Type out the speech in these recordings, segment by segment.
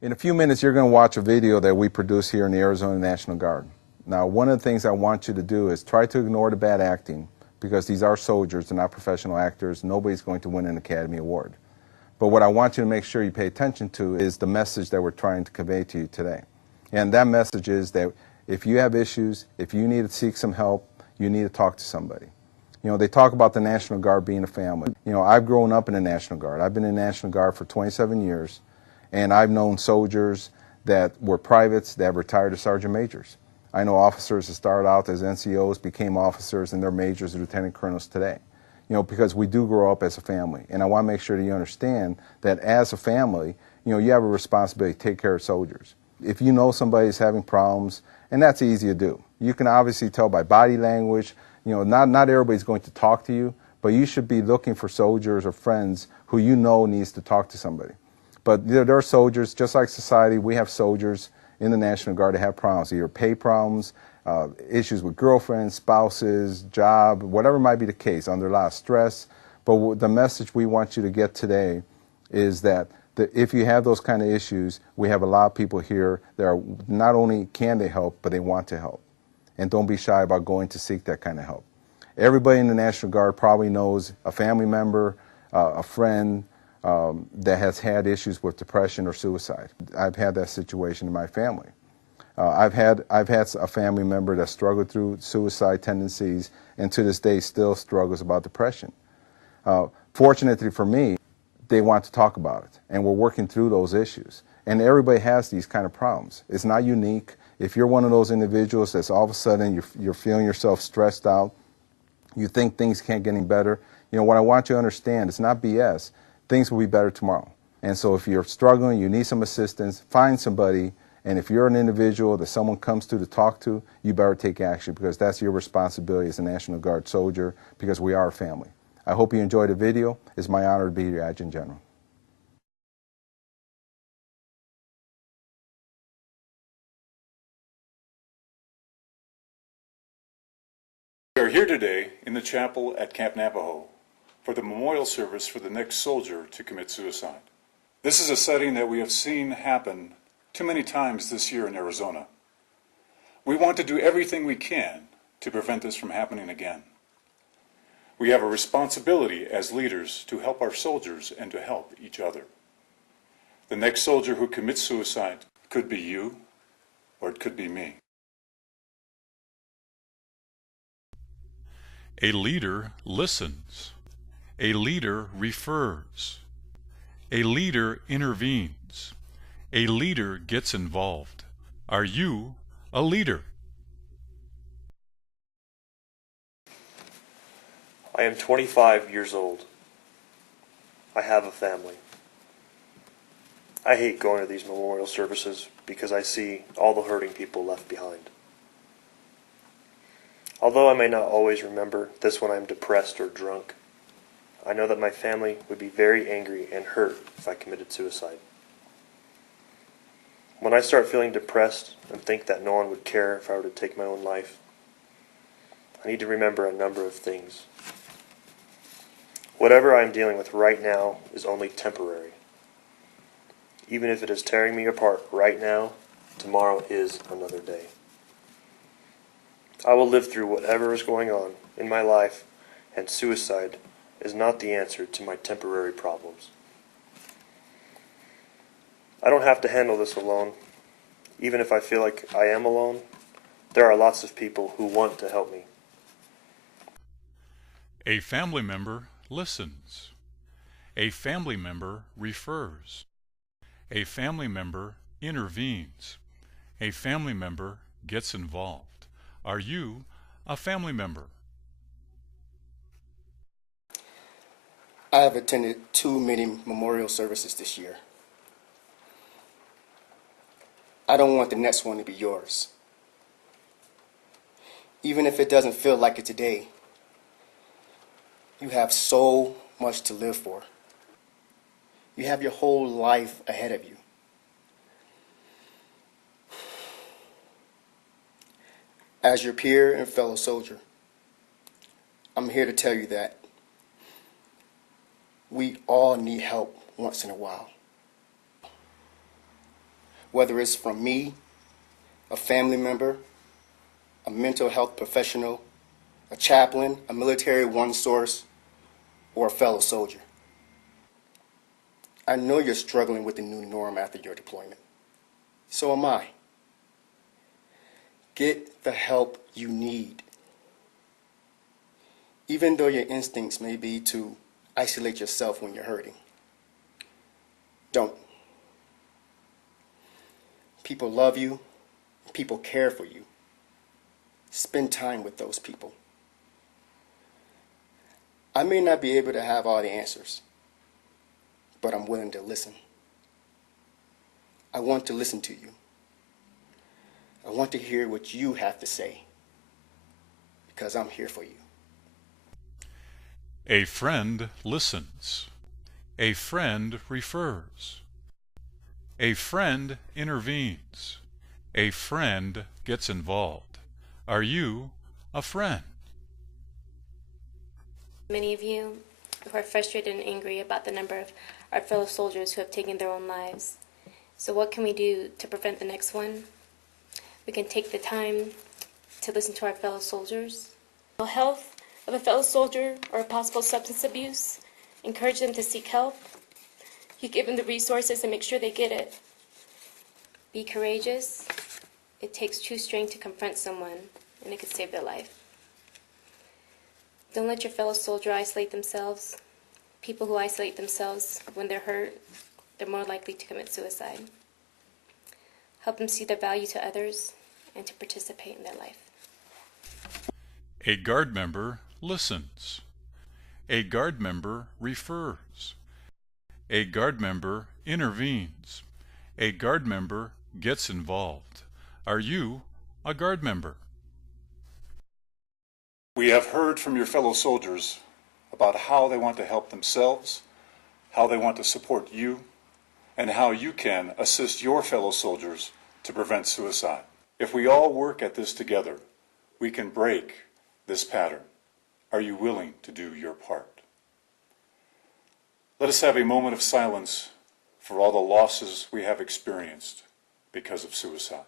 In a few minutes, you're going to watch a video that we produce here in the Arizona National Guard. Now, one of the things I want you to do is try to ignore the bad acting, because these are soldiers, they're not professional actors. Nobody's going to win an Academy Award. But what I want you to make sure you pay attention to is the message that we're trying to convey to you today. And that message is that if you have issues, if you need to seek some help, you need to talk to somebody. You know, they talk about the National Guard being a family. You know, I've grown up in the National Guard. I've been in the National Guard for 27 years. And I've known soldiers that were privates that retired as sergeant majors. I know officers that started out as NCOs, became officers, and they're majors and lieutenant colonels today. You know, because we do grow up as a family. And I want to make sure that you understand that as a family, you know, you have a responsibility to take care of soldiers. If you know somebody's having problems, and that's easy to do. You can obviously tell by body language. You know, not everybody's going to talk to you, but you should be looking for soldiers or friends who you know needs to talk to somebody. But there are soldiers, just like society, we have soldiers in the National Guard that have problems, either pay problems, issues with girlfriends, spouses, job, whatever might be the case, under a lot of stress. But the message we want you to get today is that if you have those kind of issues, we have a lot of people here that are not only can they help, but they want to help. And don't be shy about going to seek that kind of help. Everybody in the National Guard probably knows a family member, a friend, that has had issues with depression or suicide. I've had that situation in my family. I've had a family member that struggled through suicide tendencies and to this day still struggles about depression. Fortunately for me, they want to talk about it, and we're working through those issues. And everybody has these kind of problems. It's not unique. If you're one of those individuals that's all of a sudden you're feeling yourself stressed out, you think things can't get any better, you know, what I want you to understand, it's not BS. Things will be better tomorrow. And so if you're struggling, you need some assistance, find somebody. And if you're an individual that someone comes to talk to, you better take action, because that's your responsibility as a National Guard soldier, because we are a family. I hope you enjoyed the video. It's my honor to be your Adjutant General. We are here today in the chapel at Camp Navajo for the memorial service for the next soldier to commit suicide. This is a setting that we have seen happen too many times this year in Arizona. We want to do everything we can to prevent this from happening again. We have a responsibility as leaders to help our soldiers and to help each other. The next soldier who commits suicide could be you, or it could be me. A leader listens. A leader refers. A leader intervenes. A leader gets involved. Are you a leader? I am 25 years old. I have a family. I hate going to these memorial services because I see all the hurting people left behind. Although I may not always remember this when I'm depressed or drunk, I know that my family would be very angry and hurt if I committed suicide. When I start feeling depressed and think that no one would care if I were to take my own life, I need to remember a number of things. Whatever I am dealing with right now is only temporary. Even if it is tearing me apart right now, tomorrow is another day. I will live through whatever is going on in my life, and suicide is not the answer to my temporary problems. I don't have to handle this alone. Even if I feel like I am alone, there are lots of people who want to help me. A family member listens. A family member refers. A family member intervenes. A family member gets involved. Are you a family member? I have attended too many memorial services this year. I don't want the next one to be yours. Even if it doesn't feel like it today, you have so much to live for. You have your whole life ahead of you. As your peer and fellow soldier, I'm here to tell you that we all need help once in a while. whether it's from me, a family member, a mental health professional, a chaplain, a military one source, or a fellow soldier. I know you're struggling with the new norm after your deployment. So am I. Get the help you need. Even though your instincts may be to isolate yourself when you're hurting. Don't. People love you. People care for you. Spend time with those people. I may not be able to have all the answers, but I'm willing to listen. I want to listen to you. I want to hear what you have to say, because I'm here for you. A friend listens. A friend refers. A friend intervenes. A friend gets involved. Are you a friend? Many of you who are frustrated and angry about the number of our fellow soldiers who have taken their own lives. So what can we do to prevent the next one? We can take the time to listen to our fellow soldiers. Mental health of a fellow soldier or possible substance abuse, encourage them to seek help. You give them the resources and make sure they get it. Be courageous. It takes true strength to confront someone, and it could save their life. Don't let your fellow soldier isolate themselves. People who isolate themselves when they're hurt, they're more likely to commit suicide. Help them see their value to others and to participate in their life. A Guard member listens. A Guard member refers. A Guard member intervenes. A Guard member gets involved. Are you a Guard member? We have heard from your fellow soldiers about how they want to help themselves, how they want to support you, and how you can assist your fellow soldiers to prevent suicide. If we all work at this together, we can break this pattern. Are you willing to do your part? Let us have a moment of silence for all the losses we have experienced because of suicide.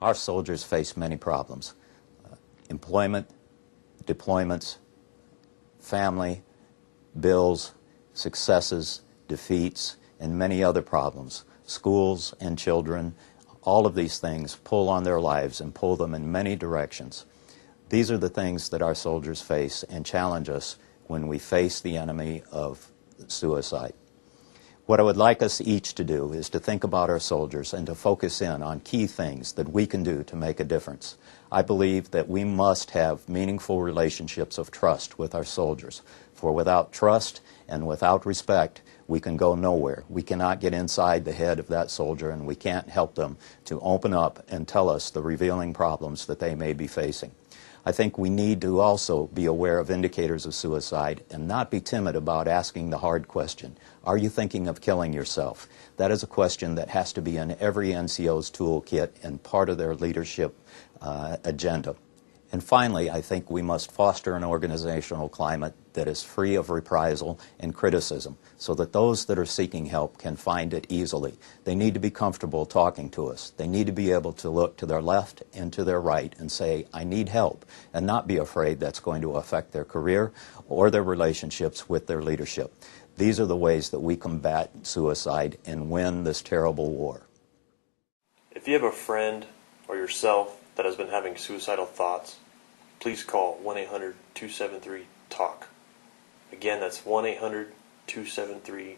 Our soldiers face many problems. Employment, deployments, family, bills, successes, defeats, and many other problems. Schools and children, all of these things pull on their lives and pull them in many directions. These are the things that our soldiers face and challenge us when we face the enemy of suicide. What I would like us each to do is to think about our soldiers and to focus in on key things that we can do to make a difference. I believe that we must have meaningful relationships of trust with our soldiers, for without trust and without respect, we can go nowhere. We cannot get inside the head of that soldier, and we can't help them to open up and tell us the revealing problems that they may be facing. I think we need to also be aware of indicators of suicide and not be timid about asking the hard question. Are you thinking of killing yourself? That is a question that has to be in every NCO's toolkit and part of their leadership agenda. And finally, I think we must foster an organizational climate that is free of reprisal and criticism so that those that are seeking help can find it easily. They need to be comfortable talking to us. They need to be able to look to their left and to their right and say, I need help, and not be afraid that's going to affect their career or their relationships with their leadership. These are the ways that we combat suicide and win this terrible war. If you have a friend or yourself that has been having suicidal thoughts, please call 1-800-273-TALK. Again, that's 1-800-273-8255.